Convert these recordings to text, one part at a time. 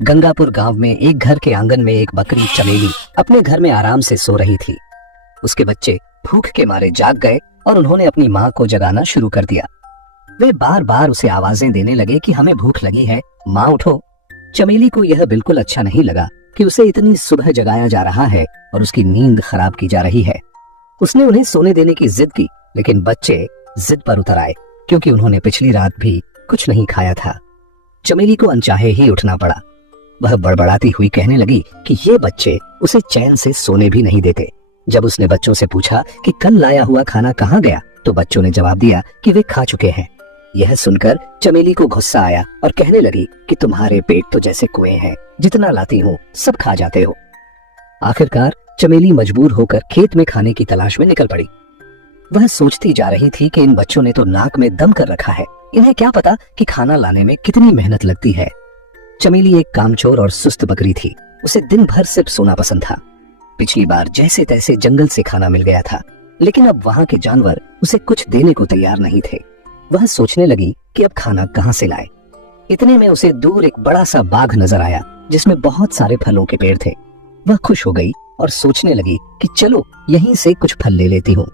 गंगापुर गांव में एक घर के आंगन में एक बकरी चमेली अपने घर में आराम से सो रही थी। उसके बच्चे भूख के मारे जाग गए और उन्होंने अपनी माँ को जगाना शुरू कर दिया। वे बार बार उसे आवाजें देने लगे कि हमें भूख लगी है, माँ उठो। चमेली को यह बिल्कुल अच्छा नहीं लगा कि उसे इतनी सुबह जगाया जा रहा है और उसकी नींद खराब की जा रही है। उसने उन्हें सोने देने की जिद की, लेकिन बच्चे जिद पर उतर आए क्योंकि उन्होंने पिछली रात भी कुछ नहीं खाया था। चमेली को अनचाहे ही उठना पड़ा। वह बड़बड़ाती हुई कहने लगी कि ये बच्चे उसे चैन से सोने भी नहीं देते। जब उसने बच्चों से पूछा कि कल लाया हुआ खाना कहाँ गया, तो बच्चों ने जवाब दिया कि वे खा चुके हैं। यह सुनकर चमेली को गुस्सा आया और कहने लगी कि तुम्हारे पेट तो जैसे कुएं हैं, जितना लाती हूँ सब खा जाते हो। आखिरकार चमेली मजबूर होकर खेत में खाने की तलाश में निकल पड़ी। वह सोचती जा रही थी कि इन बच्चों ने तो नाक में दम कर रखा है, इन्हें क्या पता कि खाना लाने में कितनी मेहनत लगती है। चमेली एक कामचोर और सुस्त बकरी थी। उसे दिन भर सिर्फ सोना पसंद था। पिछली बार जैसे तैसे जंगल से खाना मिल गया था, लेकिन अब वहां के जानवर उसे कुछ देने को तैयार नहीं थे। वह सोचने लगी कि अब खाना कहां से लाए। इतने में उसे दूर एक बड़ा सा बाग नजर आया जिसमें बहुत सारे फलों के पेड़ थे। वह खुश हो गई और सोचने लगी कि चलो यहीं से कुछ फल ले लेती हूँ।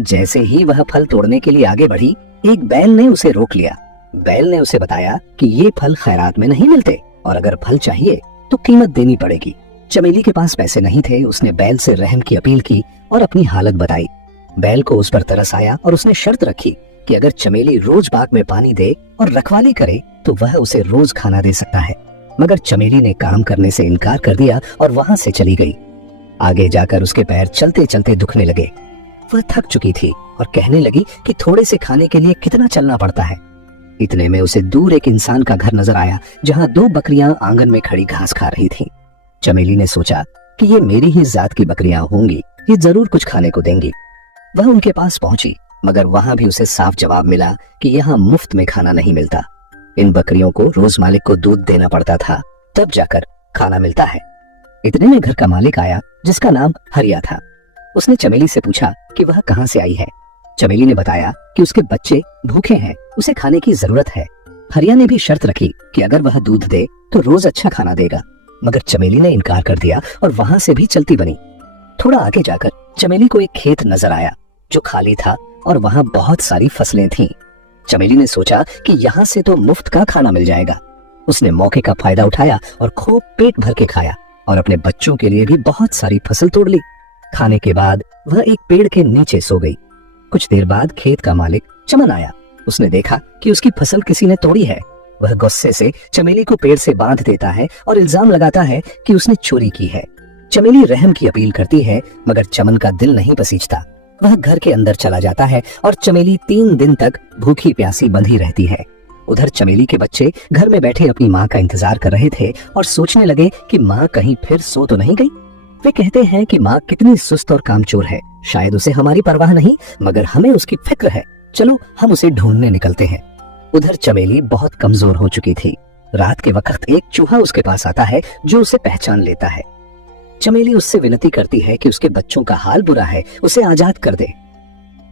जैसे ही वह फल तोड़ने के लिए आगे बढ़ी, एक बैल ने उसे रोक लिया। बैल ने उसे बताया कि ये फल खैरात में नहीं मिलते और अगर फल चाहिए तो कीमत देनी पड़ेगी। चमेली के पास पैसे नहीं थे। उसने बैल से रहम की अपील की और अपनी हालत बताई। बैल को उस पर तरस आया और उसने शर्त रखी कि अगर चमेली रोज बाग में पानी दे और रखवाली करे तो वह उसे रोज खाना दे सकता है। मगर चमेली ने काम करने से इनकार कर दिया और वहां से चली गई। आगे जाकर उसके पैर चलते चलते दुखने लगे। वह थक चुकी थी और कहने लगी कि थोड़े से खाने के लिए कितना चलना पड़ता है। इतने में उसे दूर एक इंसान का घर नजर आया जहां दो बकरियां आंगन में खड़ी घास खा रही थीं। चमेली ने सोचा कि ये मेरी ही जात की बकरियां होंगी, ये जरूर कुछ खाने को देंगी। वह उनके पास पहुंची, मगर वहां भी उसे साफ जवाब मिला कि यहाँ मुफ्त में खाना नहीं मिलता। इन बकरियों को रोज मालिक को दूध देना पड़ता था, तब जाकर खाना मिलता है। इतने में घर का मालिक आया जिसका नाम हरिया था। उसने चमेली से पूछा कि वह कहां से आई है। चमेली ने बताया कि उसके बच्चे भूखे हैं, उसे खाने की जरूरत है। हरिया ने भी शर्त रखी कि अगर वह दूध दे तो रोज अच्छा खाना देगा, मगर चमेली ने इनकार कर दिया और वहां से भी चलती बनी। थोड़ा आगे जाकर चमेली को एक खेत नजर आया जो खाली था और वहां बहुत सारी फसलें थीं। चमेली ने सोचा कि यहाँ से तो मुफ्त का खाना मिल जाएगा। उसने मौके का फायदा उठाया और खूब पेट भर के खाया और अपने बच्चों के लिए भी बहुत सारी फसल तोड़ ली। खाने के बाद वह एक पेड़ के नीचे सो गई। कुछ देर बाद खेत का मालिक चमन आया। उसने देखा कि उसकी फसल किसी ने तोड़ी है। वह गुस्से से चमेली को पेड़ से बांध देता है और इल्जाम लगाता है कि उसने चोरी की है। चमेली रहम की अपील करती है, मगर चमन का दिल नहीं पसीजता। वह घर के अंदर चला जाता है और चमेली 3 दिन तक भूखी प्यासी बंधी रहती है। उधर चमेली के बच्चे घर में बैठे अपनी माँ का इंतजार कर रहे थे और सोचने लगे कि माँ कहीं फिर सो तो नहीं गई। वे कहते हैं कि माँ कितनी सुस्त और कामचोर है, शायद उसे हमारी परवाह नहीं, मगर हमें उसकी फिक्र है। चलो हम उसे ढूंढने निकलते हैं। उधर चमेली बहुत कमजोर हो चुकी थी। रात के वक्त एक चूहा उसके पास आता है जो उसे पहचान लेता है। चमेली उससे विनती करती है कि उसके बच्चों का हाल बुरा है, उसे आजाद कर दे।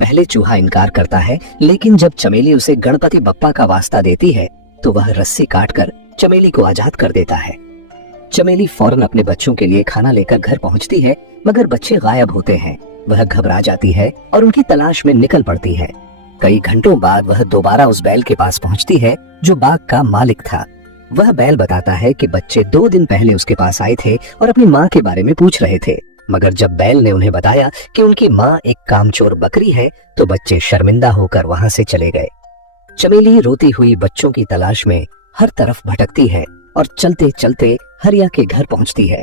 पहले चूहा इनकार करता है, लेकिन जब चमेली उसे गणपति बप्पा का वास्ता देती है तो वह रस्सी काटकर चमेली को आजाद कर देता है। चमेली फौरन अपने बच्चों के लिए खाना लेकर घर पहुंचती है, मगर बच्चे गायब होते हैं। वह घबरा जाती है और उनकी तलाश में निकल पड़ती है। कई घंटों बाद वह दोबारा उस बैल के पास पहुंचती है जो बाग का मालिक था। वह बैल बताता है कि बच्चे 2 दिन पहले उसके पास आए थे और अपनी माँ के बारे में पूछ रहे थे, मगर जब बैल ने उन्हें बताया कि उनकी माँ एक कामचोर बकरी है तो बच्चे शर्मिंदा होकर वहां से चले गए। चमेली रोती हुई बच्चों की तलाश में हर तरफ भटकती है और चलते चलते हरिया के घर पहुंचती है।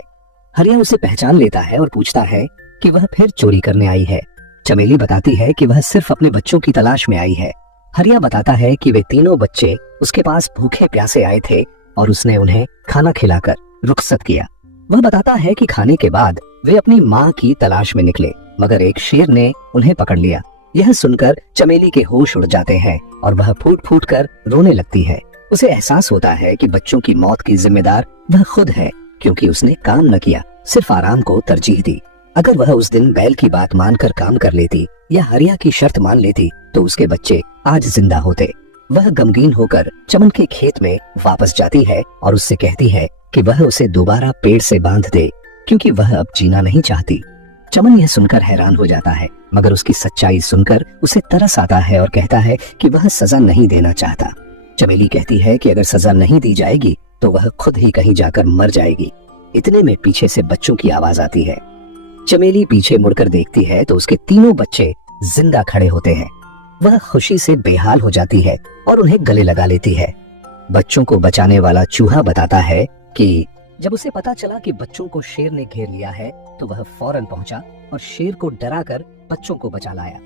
हरिया उसे पहचान लेता है और पूछता है कि वह फिर चोरी करने आई है। चमेली बताती है कि वह सिर्फ अपने बच्चों की तलाश में आई है। हरिया बताता है कि वे तीनों बच्चे उसके पास भूखे प्यासे आए थे और उसने उन्हें खाना खिलाकर रुखसत किया। वह बताता है कि खाने के बाद वे अपनी माँ की तलाश में निकले, मगर एक शेर ने उन्हें पकड़ लिया। यह सुनकर चमेली के होश उड़ जाते हैं और वह फूट फूट कर रोने लगती है। उसे एहसास होता है कि बच्चों की मौत की जिम्मेदार वह खुद है, क्योंकि उसने काम न किया, सिर्फ आराम को तरजीह दी। अगर वह उस दिन बैल की बात मानकर काम कर लेती या हरिया की शर्त मान लेती तो उसके बच्चे आज जिंदा होते। वह गमगीन होकर चमन के खेत में वापस जाती है और उससे कहती है कि वह उसे दोबारा पेड़ से बांध दे, क्योंकि वह अब जीना नहीं चाहती। चमन यह सुनकर हैरान हो जाता है, मगर उसकी सच्चाई सुनकर उसे तरस आता है और कहता है कि वह सजा नहीं देना चाहता। चमेली कहती है कि अगर सजा नहीं दी जाएगी तो वह खुद ही कहीं जाकर मर जाएगी। इतने में पीछे से बच्चों की आवाज आती है। चमेली पीछे मुड़कर देखती है तो उसके तीनों बच्चे जिंदा खड़े होते हैं। वह खुशी से बेहाल हो जाती है और उन्हें गले लगा लेती है। बच्चों को बचाने वाला चूहा बताता है कि जब उसे पता चला कि बच्चों को शेर ने घेर लिया है तो वह फौरन पहुंचा और शेर को डराकर बच्चों को बचा लाया।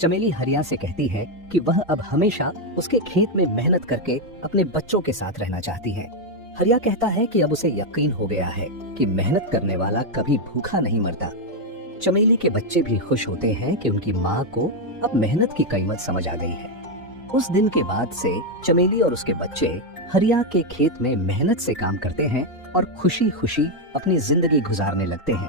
चमेली हरिया से कहती है कि वह अब हमेशा उसके खेत में मेहनत करके अपने बच्चों के साथ रहना चाहती है। हरिया कहता है कि अब उसे यकीन हो गया है कि मेहनत करने वाला कभी भूखा नहीं मरता। चमेली के बच्चे भी खुश होते हैं कि उनकी माँ को अब मेहनत की कीमत समझ आ गई है। उस दिन के बाद से चमेली और उसके बच्चे हरिया के खेत में मेहनत से काम करते हैं और खुशी खुशी अपनी जिंदगी गुजारने लगते हैं।